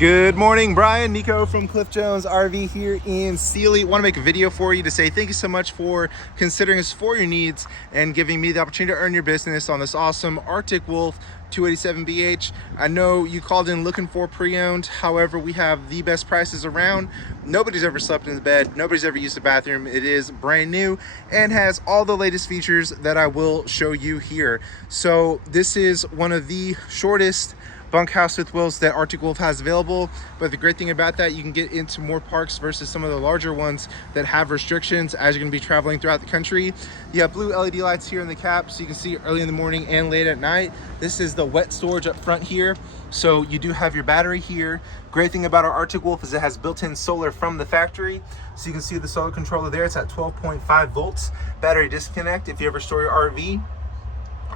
Good morning, Brian. Nico from Cliff Jones RV here in Sealy. Want to make a video for you to say thank you so much for considering us for your needs and giving me the opportunity to earn your business on this awesome Arctic Wolf 287BH. I know you called in looking for pre-owned. However, we have the best prices around. Nobody's ever slept in the bed. Nobody's ever used a bathroom. It is brand new and has all the latest features that I will show you here. So this is one of the shortest bunkhouse with wheels that Arctic Wolf has available, but the great thing about that, you can get into more parks versus some of the larger ones that have restrictions as you're going to be traveling throughout the country. You have blue LED lights here in the cap so you can see early in the morning and late at night. This is the wet storage up front here, so you do have your battery here. Great thing about our Arctic Wolf is it has built-in solar from the factory, so you can see the solar controller there. It's at 12.5 volts battery disconnect. If you ever store your RV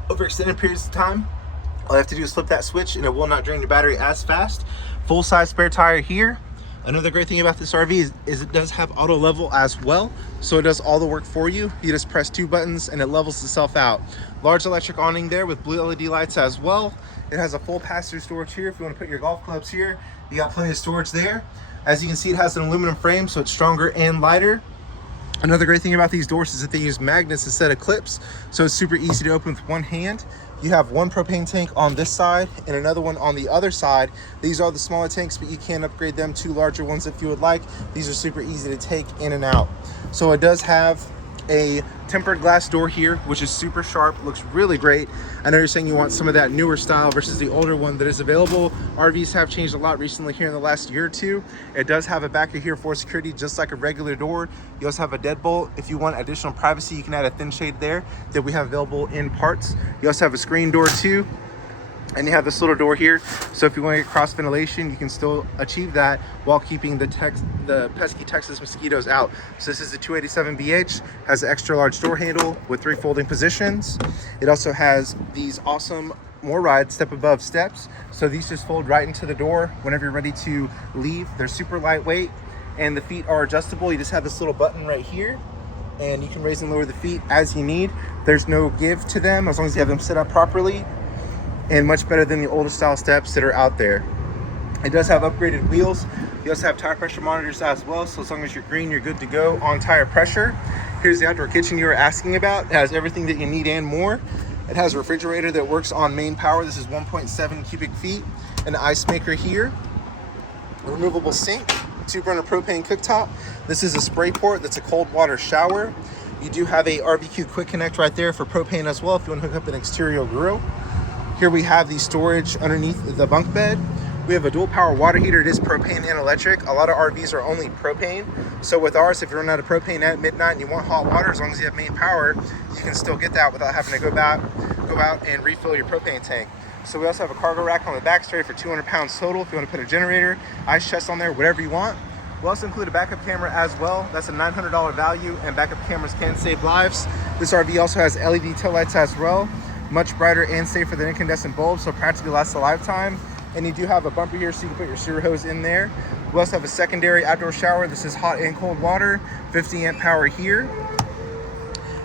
over extended periods of time, all you have to do is flip that switch and it will not drain your battery as fast. Full size spare tire here. Another great thing about this RV is it does have auto level as well. So it does all the work for you. You just press 2 buttons and it levels itself out. Large electric awning there with blue LED lights as well. It has a full pass-through storage here. If you want to put your golf clubs here, you got plenty of storage there. As you can see, it has an aluminum frame, so it's stronger and lighter. Another great thing about these doors is that they use magnets instead of clips, so it's super easy to open with one hand. You have one propane tank on this side and another one on the other side. These are the smaller tanks, but you can upgrade them to larger ones if you would like. These are super easy to take in and out. So it does have a tempered glass door here, which is super sharp, looks really great. I know you're saying you want some of that newer style versus the older one that is available. RVs have changed a lot recently here in the last year or two. It does have a backer here for security, just like a regular door. You also have a deadbolt. If you want additional privacy, you can add a thin shade there that we have available in parts. You also have a screen door too. And you have this little door here, so if you want to get cross ventilation, you can still achieve that while keeping the pesky Texas mosquitoes out. So this is the 287BH, has an extra large door handle with 3 folding positions. It also has these awesome MORryde step above steps, so these just fold right into the door whenever you're ready to leave. They're super lightweight and the feet are adjustable. You just have this little button right here and you can raise and lower the feet as you need. There's no give to them as long as you have them set up properly, and much better than the older style steps that are out there. It does have upgraded wheels. You also have tire pressure monitors as well, so as long as you're green, you're good to go on tire pressure. Here's the outdoor kitchen you were asking about. It has everything that you need and more. It has a refrigerator that works on main power. This is 1.7 cubic feet. An ice maker here. A removable sink. 2-burner propane cooktop. This is a spray port that's a cold water shower. You do have a RVQ quick connect right there for propane as well if you want to hook up an exterior grill. Here we have the storage underneath the bunk bed. We have a dual power water heater. It is propane and electric. A lot of RVs are only propane. So with ours, if you run out of propane at midnight and you want hot water, as long as you have main power, you can still get that without having to go out and refill your propane tank. So we also have a cargo rack on the back straight for 200 pounds total. If you want to put a generator, ice chest on there, whatever you want. We also include a backup camera as well. That's a $900 value, and backup cameras can save lives. This RV also has LED taillights as well. Much brighter and safer than incandescent bulbs, so practically lasts a lifetime. And you do have a bumper here so you can put your sewer hose in there. We also have a secondary outdoor shower. This is hot and cold water, 50 amp power here.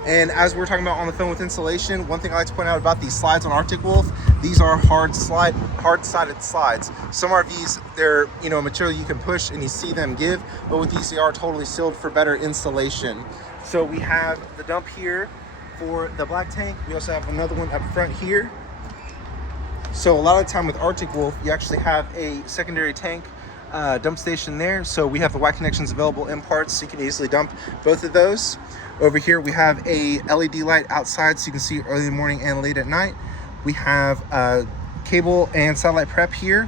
And as we're talking about on the phone with insulation, one thing I like to point out about these slides on Arctic Wolf, these are hard-sided slides. Some RVs, they're material you can push and you see them give, but with these they are totally sealed for better insulation. So we have the dump here for the black tank. We also have another one up front here. So a lot of the time with Arctic Wolf, you actually have a secondary tank dump station there. So we have the Y connections available in parts, so you can easily dump both of those. Over here we have a LED light outside so you can see early in the morning and late at night. We have cable and satellite prep here.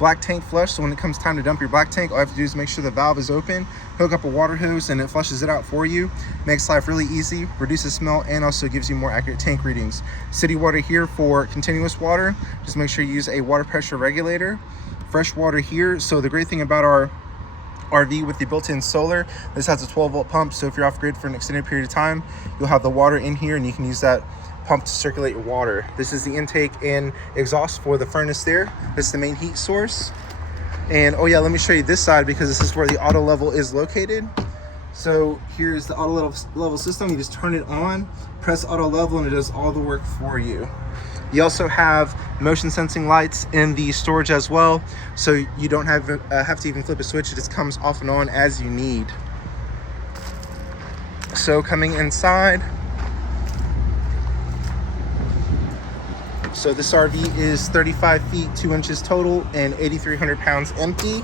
Black tank flush, so when it comes time to dump your black tank, all you have to do is make sure the valve is open, hook up a water hose, and it flushes it out for you. Makes life really easy, reduces smell, and also gives you more accurate tank readings. City water here for continuous water. Just make sure you use a water pressure regulator. Fresh water here. So the great thing about our RV with the built-in solar, this has a 12-volt pump, so if you're off grid for an extended period of time, you'll have the water in here and you can use that pump to circulate your water. This is the intake and exhaust for the furnace there. This is the main heat source. And oh yeah, let me show you this side because this is where the auto level is located. So here's the auto level system. You just turn it on, press auto level, and it does all the work for you. You also have motion sensing lights in the storage as well, so you don't have to even flip a switch. It just comes off and on as you need. So coming inside, so this RV is 35 feet 2 inches total and 8,300 pounds empty.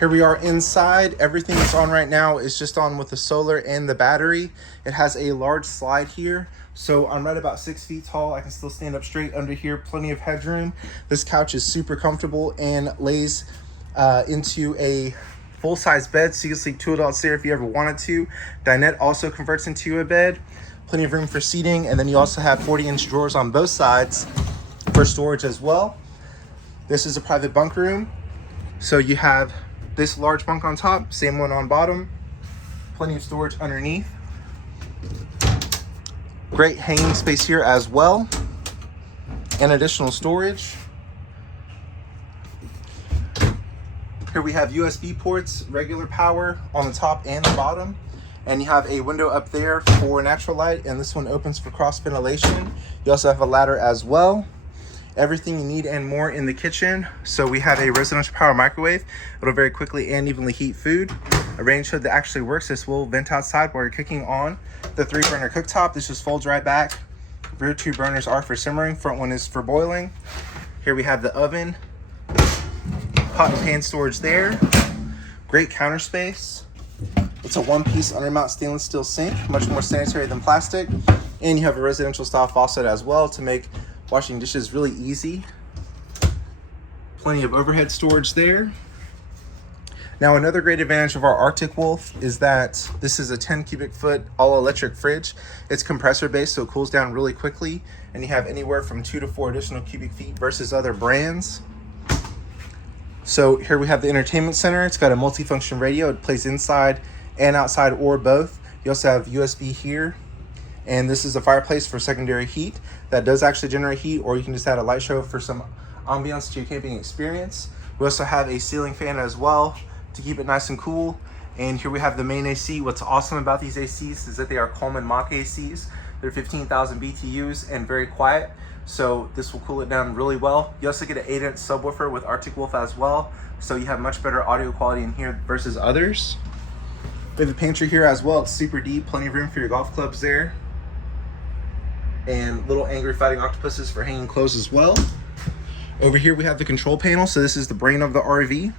Here we are inside. Everything that's on right now is just on with the solar and the battery. It has a large slide here. So I'm right about 6 feet tall. I can still stand up straight under here, plenty of headroom. This couch is super comfortable and lays into a full-size bed, so you can sleep 2 adults there if you ever wanted to. Dinette also converts into a bed. Plenty of room for seating, and then you also have 40-inch drawers on both sides for storage as well. This is a private bunk room. So you have this large bunk on top, same one on bottom. Plenty of storage underneath. Great hanging space here as well, and additional storage. Here we have USB ports, regular power on the top and the bottom. And you have a window up there for natural light, and this one opens for cross ventilation. You also have a ladder as well. Everything you need and more in the kitchen. So we have a residential power microwave. It'll very quickly and evenly heat food. A range hood that actually works. This will vent outside while you're cooking on the 3-burner cooktop. This just folds right back. Rear 2 burners are for simmering. Front one is for boiling. Here we have the oven. Pot and pan storage there. Great counter space. It's a one-piece undermount stainless steel sink, much more sanitary than plastic. And you have a residential style faucet as well to make washing dishes really easy. Plenty of overhead storage there. Now, another great advantage of our Arctic Wolf is that this is a 10 cubic foot all electric fridge. It's compressor based, so it cools down really quickly, and you have anywhere from 2 to 4 additional cubic feet versus other brands. So here we have the entertainment center. It's got a multifunction radio. It plays inside and outside or both. You also have USB here, and this is a fireplace for secondary heat that does actually generate heat, or you can just add a light show for some ambiance to your camping experience. We also have a ceiling fan as well to keep it nice and cool. And here we have the main AC. What's awesome about these ACs is that they are Coleman Mach ACs. They're 15,000 BTUs and very quiet, so this will cool it down really well. You also get an 8-inch subwoofer with Arctic Wolf as well, so you have much better audio quality in here versus others. We have a pantry here as well. It's super deep, plenty of room for your golf clubs there. And little angry fighting octopuses for hanging clothes as well. Over here we have the control panel. So this is the brain of the RV.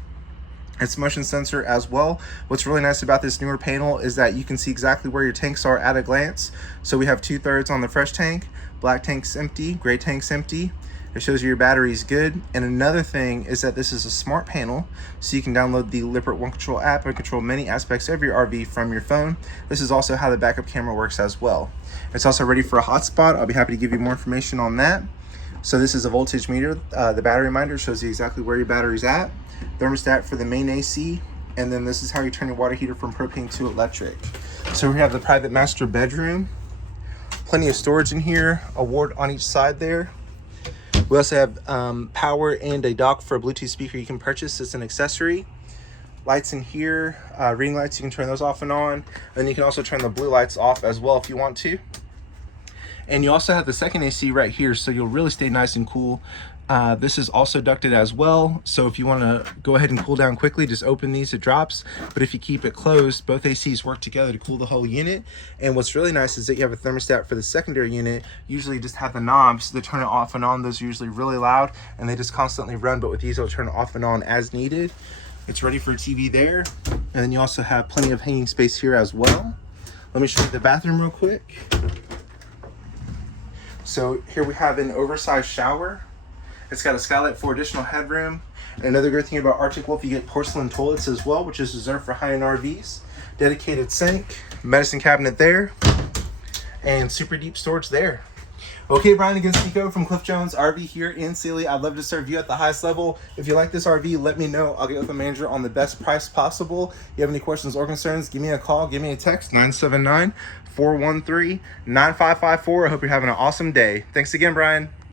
It's motion sensor as well. What's really nice about this newer panel is that you can see exactly where your tanks are at a glance. So we have 2/3 on the fresh tank, black tank's empty, gray tank's empty. It shows you your battery's good. And another thing is that this is a smart panel, so you can download the Lippert One Control app and control many aspects of your RV from your phone. This is also how the backup camera works as well. It's also ready for a hotspot. I'll be happy to give you more information on that. So this is a voltage meter. The battery reminder shows you exactly where your battery's at. Thermostat for the main AC. And then this is how you turn your water heater from propane to electric. So we have the private master bedroom. Plenty of storage in here, a ward on each side there. We also have power and a dock for a Bluetooth speaker you can purchase as an accessory. Lights in here, ring lights, you can turn those off and on. And you can also turn the blue lights off as well if you want to. And you also have the second AC right here, so you'll really stay nice and cool. This is also ducted as well, so if you want to go ahead and cool down quickly, just open these, it drops. But if you keep it closed, both ACs work together to cool the whole unit. And what's really nice is that you have a thermostat for the secondary unit. Usually you just have the knobs that turn it off and on. Those are usually really loud and they just constantly run, but with these it'll turn it off and on as needed. It's ready for TV there. And then you also have plenty of hanging space here as well. Let me show you the bathroom real quick. So here we have an oversized shower. It's got a skylight for additional headroom. And another great thing about Arctic Wolf, you get porcelain toilets as well, which is reserved for high-end RVs. Dedicated sink, medicine cabinet there, and super deep storage there. Okay, Brian against Nico from Cliff Jones RV here in Sealy. I'd love to serve you at the highest level. If you like this RV, let me know. I'll get with the manager on the best price possible. If you have any questions or concerns, give me a call, give me a text, 979-413-9554. I hope you're having an awesome day. Thanks again, Brian.